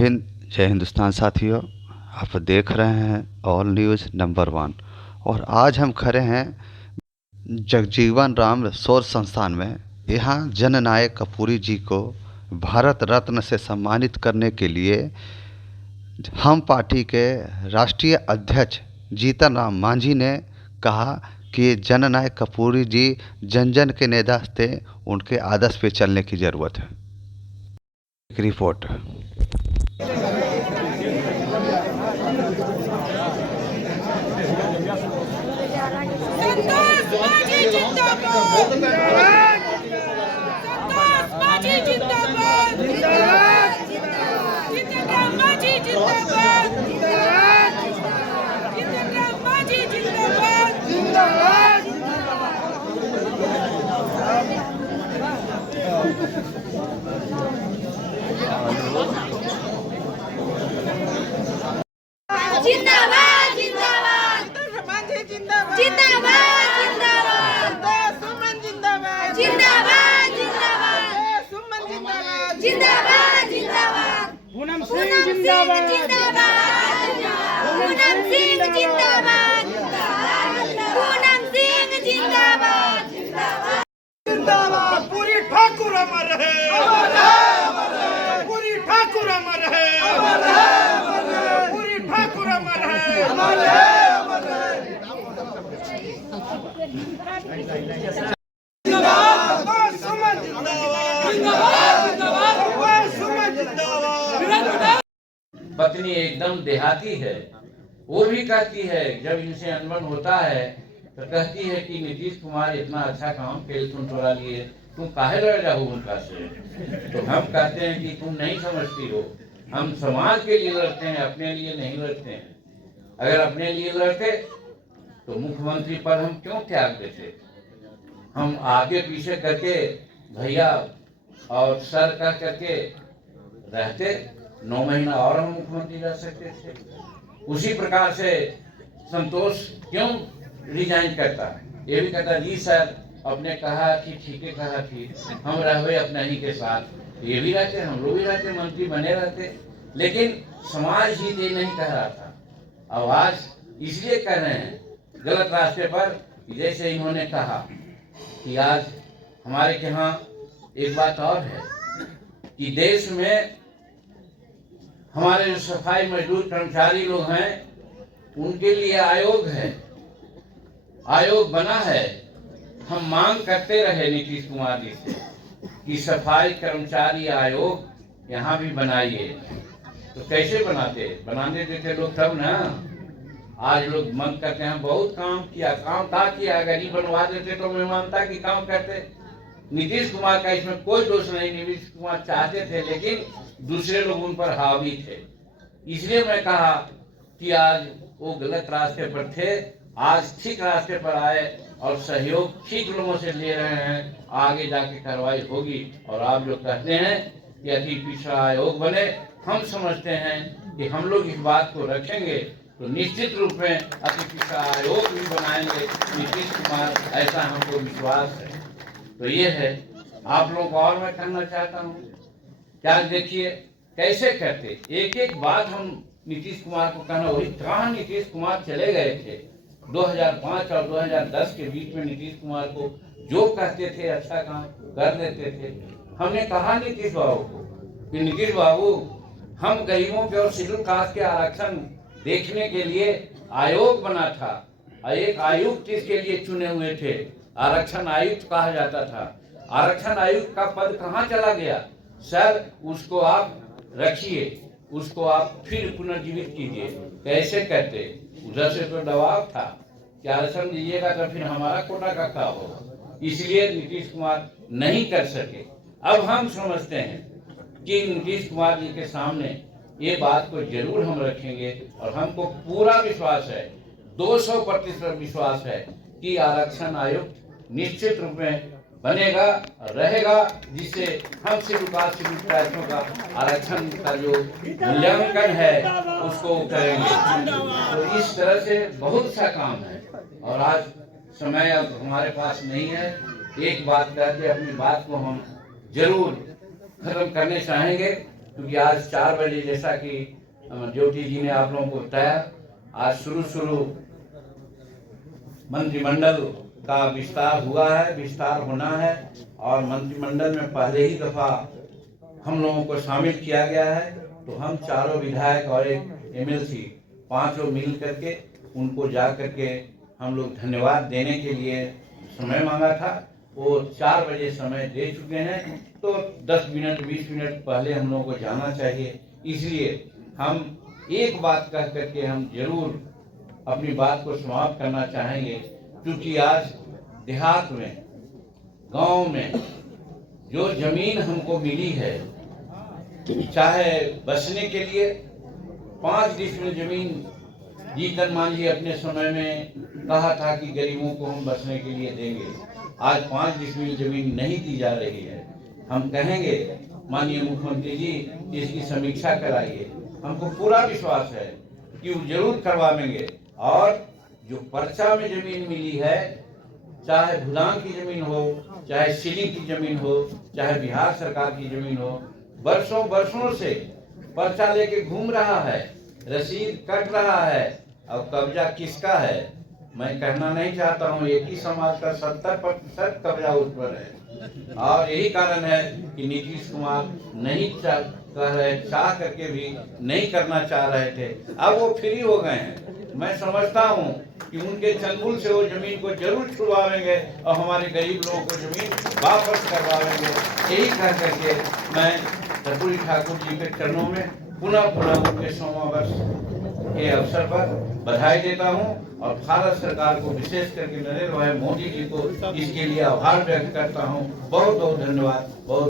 हिंद, जय हिंदुस्तान साथियों। आप देख रहे हैं ऑल न्यूज़ नंबर 1 और आज हम खड़े हैं जगजीवन राम शोध संस्थान में। यहाँ जननायक कपूरी जी को भारत रत्न से सम्मानित करने के लिए हम पार्टी के राष्ट्रीय अध्यक्ष जीतन राम मांझी ने कहा कि जननायक कपूरी जी जन जन के नेता थे, उनके आदर्श पे चलने की ज़रूरत है। एक रिपोर्ट। जिंदाबाद जिंदाबाद जिंदाबाद जिंदाबाद सुमन जिंदाबाद जिंदाबाद जिंदाबाद सुमन जिंदाबाद जिंदाबाद जिंदाबाद पूनम सिंह जिंदाबाद पूनम सिंह जिंदाबाद पूनम सिंह जिंदाबाद जिंदाबाद पूरी ठाकुर अमर रहे, पूरी ठाकुर अमर रहे, पूरी ठाकुर अमर है। जिंदाबाद सुमन जिंदाबाद जिंदाबाद सुमन जिंदाबाद। पत्नी एकदम देहाती है, वो भी कहती है जब इनसे अनबन होता है तो कहती है कि नीतीश कुमार इतना अच्छा काम खेल तुम चोरा लिए, तुम काहे लड़ जाओ उनका से। तो हम कहते हैं कि तुम नहीं समझती हो, हम समाज के लिए लड़ते हैं, अपने लिए नहीं लड़ते हैं। अगर अपने लिए लड़ते तो मुख्यमंत्री पद हम क्यों त्याग देते। हम आगे पीछे करके भैया और सर का करके रहते, 9 महीना और हम मुख्यमंत्री रह सकते थे। उसी प्रकार से संतोष क्यों रिजाइन करता है, ये भी कहता जी सर आपने कहा कि ठीक है, कहा थी हम रहे अपने ही के साथ, ये भी रहते, हम लोग भी रहते, मंत्री बने रहते, लेकिन समाज ही ये नहीं कह रहा था। आवाज इसलिए कह रहे हैं गलत रास्ते पर, जैसे इन्होंने कहा कि आज हमारे यहाँ एक बात और है कि देश में हमारे जो सफाई मजदूर कर्मचारी लोग हैं उनके लिए आयोग है, आयोग बना है। हम मांग करते रहे नीतीश कुमार जी से कि सफाई कर्मचारी आयोग यहाँ भी बनाइए, तो कैसे बनाने देते लोग तब ना। आज लोग मन करते हैं बहुत काम किया, काम था किया, अगर ही बनवा देते तो मैं मानता कि काम करते। नीतीश कुमार का इसमें कोई दोष नहीं, नीतीश कुमार चाहते थे लेकिन दूसरे लोग उन पर हावी थे। इसलिए मैं कहा कि आज वो गलत रास्ते पर थे, आज ठीक रास्ते पर आए और सहयोग ठीक लोगों से ले रहे हैं, आगे जाके कार्रवाई होगी। और आप लोग कहते हैं कि अति पिछड़ा आयोग बने, हम समझते हैं कि हम लोग इस बात को रखेंगे तो निश्चित रूप में अति पिछड़ा आयोग भी बनाएंगे नीतीश कुमार, ऐसा हमको विश्वास है। तो ये है आप लोगों को। और मैं कहना चाहता हूँ, क्या देखिए कैसे कहते, एक एक बात हम नीतीश कुमार को कहना, वही कहाँ नीतीश कुमार चले गए थे 2005 और 2010 के बीच में। नीतीश कुमार को जो कहते थे अच्छा काम कर देते थे। हमने कहा नीतीश बाबू को कि नीतीश बाबू हम गरीबों के और शेड्यूल कास्ट के आरक्षण देखने के लिए आयोग बना था, और एक आयुक्त इसके लिए चुने हुए थे, आरक्षण आयुक्त कहा जाता था। आरक्षण आयुक्त का पद कहाँ चला गया सर, उसको आप रखिए, उसको आप फिर पुनर्जीवित कीजिए। कैसे करते, उधर से तो दबाव था कि आरक्षण दीजिएगा तो फिर हमारा कोटा का क्या होगा, इसलिए नीतीश कुमार नहीं कर सके। अब हम समझते हैं कि नीतीश कुमार जी के सामने ये बात को जरूर हम रखेंगे और हमको पूरा विश्वास है, 200% विश्वास है कि आरक्षण आयुक्त निश्चित रूप में बनेगा, रहेगा, जिससे हम शेड्यूल का आरक्षण का जो मूल्यांकन है उसको करेंगे। तो इस तरह से बहुत सा काम है और आज समय अब हमारे पास नहीं है। एक बात करके अपनी बात को हम जरूर खत्म करने चाहेंगे। क्योंकि आज 4 बजे जैसा कि ज्योति जी ने आप लोगों को बताया, आज शुरू मंत्रिमंडल का विस्तार हुआ है, विस्तार होना है और मंत्रिमंडल में पहले ही दफा हम लोगों को शामिल किया गया है। तो हम चारों विधायक और एक एमएलसी पांचों मिल करके उनको जा करके हम लोग धन्यवाद देने के लिए समय मांगा था। वो 4 बजे समय दे चुके हैं, तो 10 मिनट 20 मिनट पहले हम लोगों को जाना चाहिए। इसलिए हम एक बात कह करके हम जरूर अपनी बात को समाप्त करना चाहेंगे, क्योंकि आज देहात में, गांव में जो जमीन हमको मिली है, चाहे बसने के लिए 5 डिसमिल जमीन जीतन मांझी अपने समय में कहा था कि गरीबों को हम बसने के लिए देंगे। आज 5 डिसमिल जमीन नहीं दी जा रही है। हम कहेंगे माननीय मुख्यमंत्री जी इसकी समीक्षा कराइए। हमको पूरा विश्वास है कि वो जरूर करवाएंगे। और जो पर्चा में जमीन मिली है, चाहे भूदान की जमीन हो, चाहे सिली की जमीन हो, चाहे बिहार सरकार की जमीन हो, वर्षों से पर्चा लेके घूम रहा है, रसीद कट रहा है, और कब्जा किसका है मैं कहना नहीं चाहता हूँ। एक ही समाज का 70% कब्जा उस पर है। और यही कारण है कि नीतीश कुमार नहीं चाह करके भी नहीं करना चाह रहे थे। अब वो फ्री हो गए हैं। मैं समझता हूँ कि उनके चंगुल से वो जमीन को जरूर छुड़वाएंगे और हमारे गरीब लोगों को जमीन वापस करवाएंगे। यही कह करके मैं कर्पूरी ठाकुर जी के चरणों में पुनः उनके 100वां वर्ष के अवसर पर बधाई देता हूँ और भारत सरकार को, विशेष करके नरेंद्र भाई मोदी जी को इसके लिए आभार व्यक्त करता हूँ। बहुत बहुत धन्यवाद। बहुत